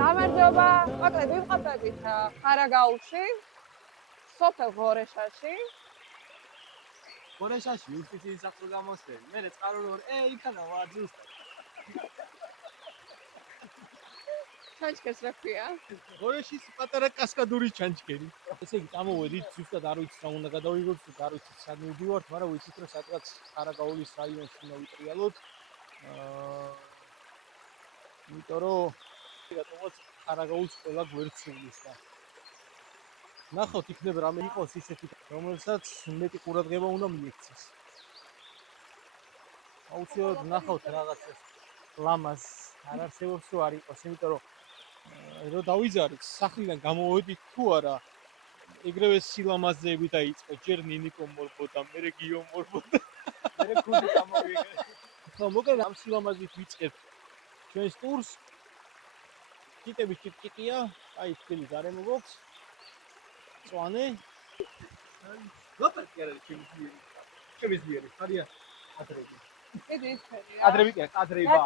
გამარჯობა, მოკლედ ვიმყოფებით ხარაგაულში, სოფელ ღორეშაში. ღორეშაში იუსტიციის სახელმწიფო მე წყარული იქანა ვარ ზუსტად. ჩანჩქერს რა ქვია? ღორეშის პატარა კასკადური ჩანჩქერი. ესე იგი წამოვედით ზუსტად არ ვიცი რა უნდა გადავიღოთ, არ ვიცი სად მივდივართ, მაგრამ ვიცით რომ სადღაც ხარაგაულის რაიონში უნდა ვიტრიალოთ. იმიტომ რომ რატომაც ხარაგაულს ყველა გვერდსულის და ნახოთ იქნება რამე იყოს ისეთი რომელსაც მეტი ყურადღება უნდა მიექცეს. აუცილებლად ნახოთ რაღაცას ლამას არ არსებობს თუ არ იყოს, იმიტომ რომ დავიზარეთ სახლიდან გამოვედით თუ არა ეგრევე სილამაზეები დაიწყო ჯერ ნინიკო მორბოდა მე გიო მორბოდა მე ქუდი გამოვიგე ხო მოკლედ ამ სილამაზით ვიწყებთ ჩვენს ტურს კიტები კიტკიტია აი თქვენი გარემო გვაქვს წვანე ლაპარაკი არა ჩემი ძიერი ხარია ადრები ადრები კი ადრება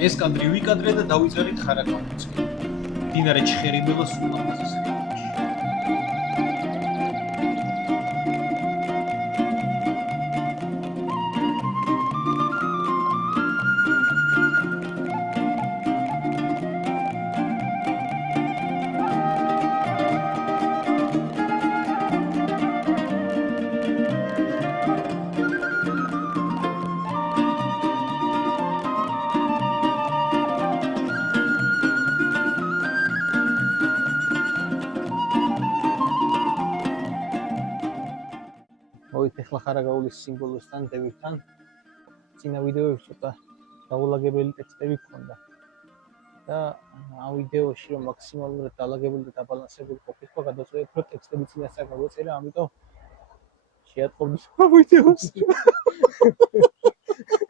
ეს კადრი ვიკადრე და დავიწერით ხარაგაულს. დინარე ჩხერიმელოს ულამაზეს რეგიონში. ეხლა ხარაგაულის სიმბოლოსთან დევებთან წინა ვიდეოებში ცოტა დაულაგებელი ტექსტები გქონდა და ამ ვიდეოში რომ მაქსიმალურად დაალაგებული და დაბალანსებული ყოფილიყო გადაწყვეტეთ რომ ტექსტები წინასწარ გავწერე ამიტომ შეატყობთ ამ ვიდეოს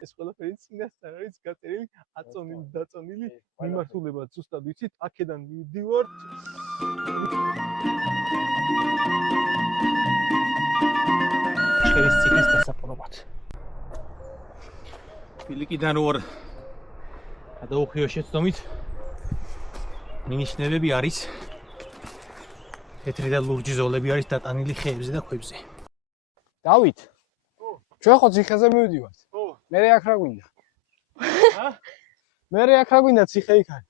ეს ყველაფერი წინასწარ არის გაწერილი აწონილი დაწონილი მიმართულება ზუსტად ვიცით აქედან მივდივართ ჩხერის ციხეს დასაპყრობად. ფილიკიდან ვარ გადაუხიო შეცდომით მინიშნებები არის თეთრი და ლურჯი ზოლები არის დატანილი ხეებზე და ქვებზე. დავით. ჩვენ ხო ციხეზე მივდივართ. მე აქ რა გვინდა? მე აქ რა გვინდა ციხე იქ არის.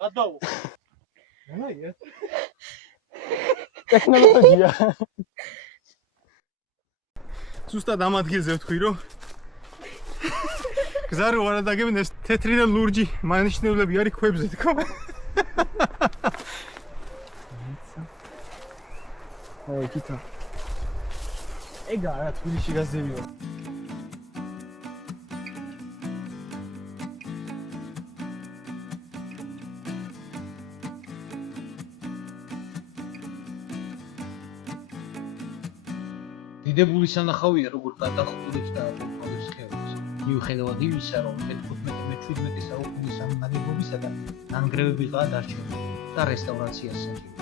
გადავა. ნაია. ტექნოლოგია. ზუსტად ამ ადგილზე ვთქვი რომ გზა რო არ დაგებინე ეს თეთრი და ლურჯი მანიშნებლები არის ქვებზე თქო. აი კითხა. ეგა რა თბილისში გაზევიო. დიდებული სანახავია როგორ გადახურებს და აკონტროლებს ხეობას. მიუხედავად იმისა, რომ მე-15-მე-17 საუკუნის ამ ნაგებობისა და ნანგრევებიღაა დარჩენილი და რესტავრაციას საჭიროებს.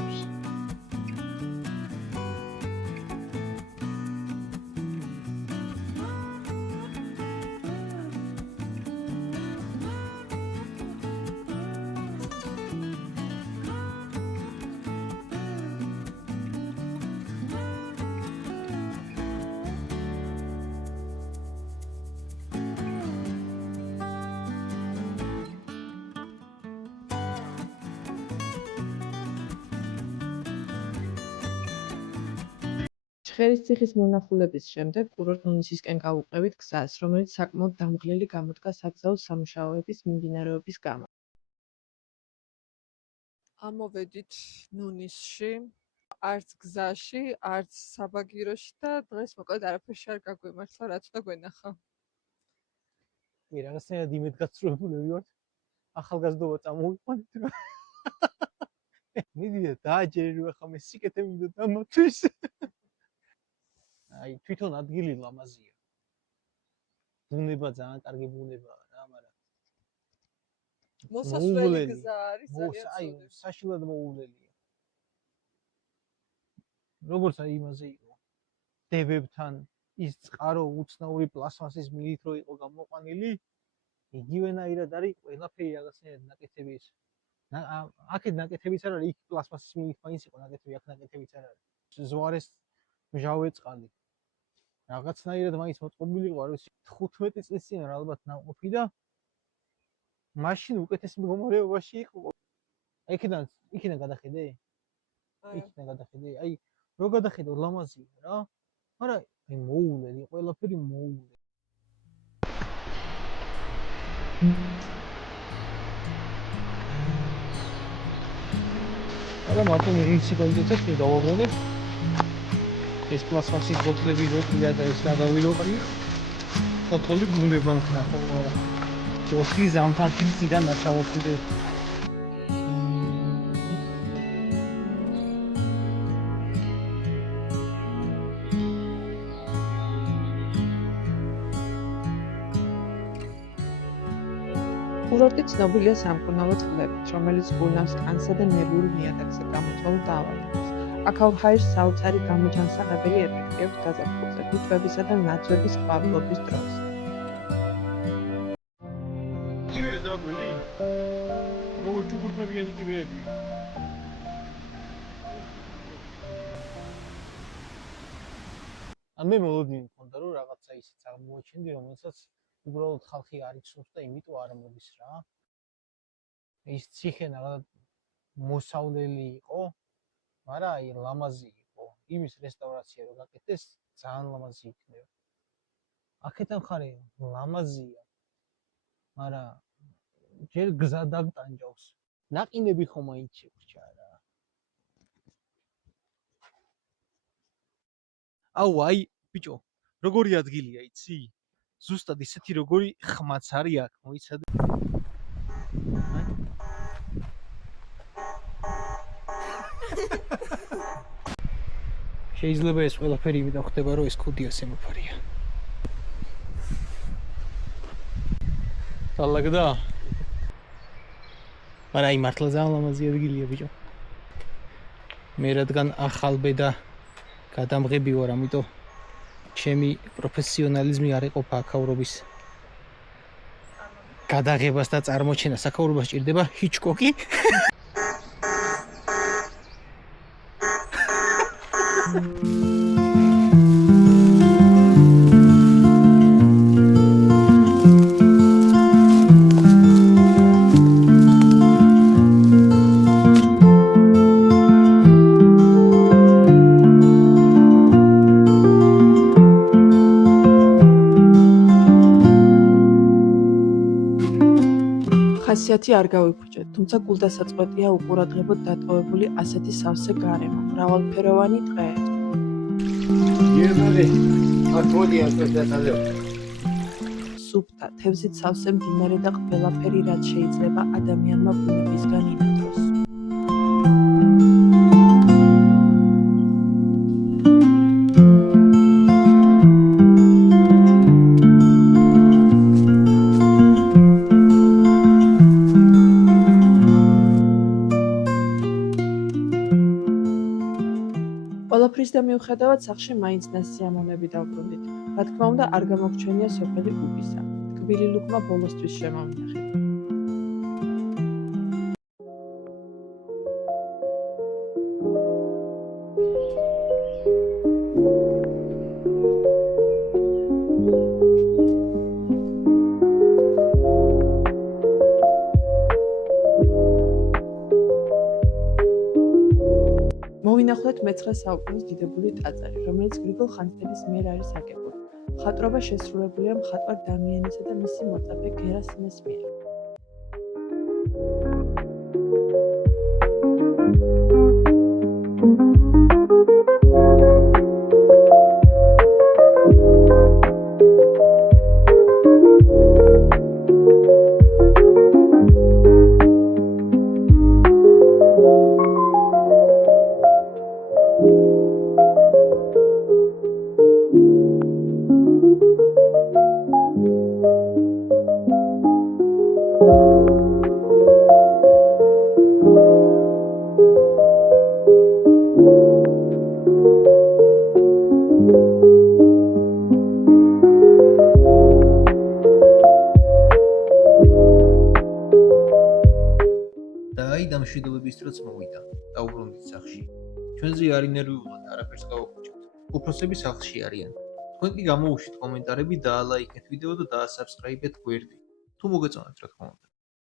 ჩხერის ციხის მონახულების შემდეგ კურორტ ნუნისისკენ გავუყევით გზას, რომელიც საკმაოდ დამღლელი გამოდგა საგზაო სამუშაოების მიმდინარეობის გამო. ამოვედით ნუნისში, არც გზაში, არც საბაგიროში და დღეს მოკლედ არაფერში არ გაგვიმართლა, რაც უნდა გვენახა. კი, რაღაცნაირად იმედგაცრუებულები ვართ. ახალგაზრდობა წამოვიყვანეთ რა. მიდიეთ დააჯერე რომ ახლა მე სიკეთე მინდა დამათვის. აი თვითონ ადგილი ლამაზია. ბუნება ძალიან კარგი ბუნებაა რა, მაგრამ მოსასვლელი გზა არის აი საშილად მოუვლელია. როგორც აი იმაზე იყო დებებთან ის წყარო უცნაური პლასმასის მილით რო იყო გამოყვანილი, იგივენაირად არის ყველაფერი რაღაცნაირად ნაკეთები ეს. აქეთ ნაკეთებიც არ არის, იქ პლასმასის მილით მაინც იყო ნაკეთები, აქ ნაკეთებიც არ არის. ზვარეს მჟავე წყალი. რაღაცნაირად მაინც მოწყობილი იყო, არ ვიცი, 15 წლის წინ ალბათ ნამყოფი და მაშინ უკეთეს მდგომარეობაში იყო. იქიდან გადახედე? იქიდან გადახედე? აი რო გადახედო ლამაზია რა. მაგრამ აი მოუვლელი, ყველაფერი მოუვლელი. არა მარტო მიღიცი კონტექსტს მიდავაბრუნებ. ეს პლასმასის ბოთლები რო ყიდა და ეს გადავილოყრი. ფოტოლი გულებმა ხნა ხოლმე. ჯოსი ზამთარ წიდან ნახავობდი. კურორტი ცნობილია სამკურნალო წყლებით, რომელიც გულნავს კანსა და ნერვულ ნიადაგზე გამოწვეულ დაავადებებს. აქაურ ჰაერს საოცარი გამოჯანსაღებელი ეფექტი აქვს გაზაფხულზე, ბუჩქებისა და ნაძვების ყვავილობის დროს. ძირე დაგველი. როგორ ჩუქურთმებიანი კიბეები. მე მოლოდინი მქონდა რომ რაღაცა ისიც აღმოაჩენდი, რომელსაც უბრალოდ ხალხი არ იცნობს და იმიტომ არ მოდის რა. ის ციხე რაღაც მოსავლელი იყო, მაგრამ აი ლამაზი იყო. იმის რესტავრაცია რო გაკეთდეს, ძალიან ლამაზი იქნება. აქეთან ხარი ლამაზია. მაგრამ ჯერ გზა დაგტანჯავს. ნაყინები ხომ აიც შევრჩა რა. აი ბიჭო, როგორი ადგილია იცი? ზუსტად ისეთი როგორი ხმაც არის აქ, მოიცადე. შეიძლება ეს ყველაფერი იმით ხდება, რომ ეს კუდია სემოფარია. დალაგდა. მაგრამ აი მართლა ძალიან ლამაზი ადგილია ბიჭო. მე რადგან ახალბედა გადამღები ვარ, ამიტომ ჩემი პროფესიონალიზმი არ ეყოფა აქაურობის გადაღებას და წარმოჩენას. აქაურობას ჭირდება ჰიჩკოკი. ხასიათი არ გავიფუჭეთ, თუმცა გულდასაწყვეტია უყურადღებოდ დატოვებული ასეთი სავსე გარემო, მრავალფეროვანი ტყე. სუფთა, თევზით სავსე მდინარე და ყველაფერი, რაც შეიძლება ადამიანმა ბუნებისგან ინათოს. ყველაფრის და მიუხედავად სახლში მაინც ნასიამოვნები დავბრუნდით. რა თქმა უნდა, არ გამოგჩენია სოფელი უბისა. თბილი ლუკმა ბოლოსთვის შემოვინახეთ. მოვინახოთ მე-9 საუკუნის დიდებული ტაძარი, რომელიც გრიგოლ ხანძთელის მიერ არის აგებული. მხატვრობა შესრულებულია მხატვარ დამიანესა და მისი მოწაფე გერასიმეს მიერ. აი და მშვიდობების დროც მოვიდა. დაუბრუნდით სახლში. ჩვენზე არ ინერვიულად არაფერს გავაკუჭებთ. უფროსები სახლში არიან. თქვენ კი გამოუშვით კომენტარები და ლაიქეთ ვიდეო და დაასაბსკრაიბეთ გვერდი. თუ მოგეწონათ რა თქმა უნდა.